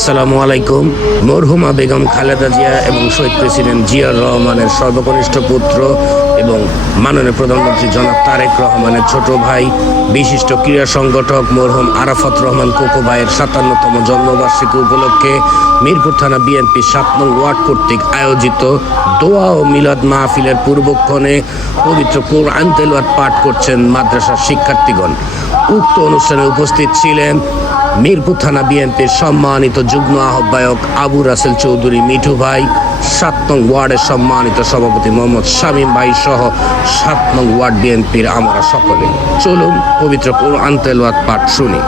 আসসালামু আলাইকুম। মরহুমা বেগম খালেদা জিয়া এবং শহীদ প্রেসিডেন্ট জিয়াউর রহমানের সর্বকনিষ্ঠ পুত্র এবং মাননীয় প্রধানমন্ত্রী জনাব তারেক রহমানের ছোট ভাই, বিশিষ্ট ক্রীড়া সংগঠক মরহুম আরাফাত রহমান কোকো ভাইয়ের 57তম জন্মবার্ষিকী উপলক্ষে মিরপুর থানা বিএনপি 7 নং ওয়ার্ড কর্তৃক আয়োজিত দোয়া ও মিলাদ মাহফিলের পূর্বক্ষণে পবিত্র কোরআন তেলাওয়াত পাঠ করছেন মাদ্রাসার শিক্ষার্থীগণ। উক্ত অনুষ্ঠানে উপস্থিত ছিলেন মিরপুর থানা বিএনপির সম্মানিত যুগ্ম আহ্বায়ক আবু রাসেল চৌধুরী মিঠু ভাই, 7 নং ওয়ার্ডের সম্মানিত সভাপতি মোহাম্মদ শামীম ভাই সহ 7 নং ওয়ার্ড বিএনপির আমরা সকলে। চলুন পবিত্র কোরআন তেলাওয়াত পাঠ শুনি।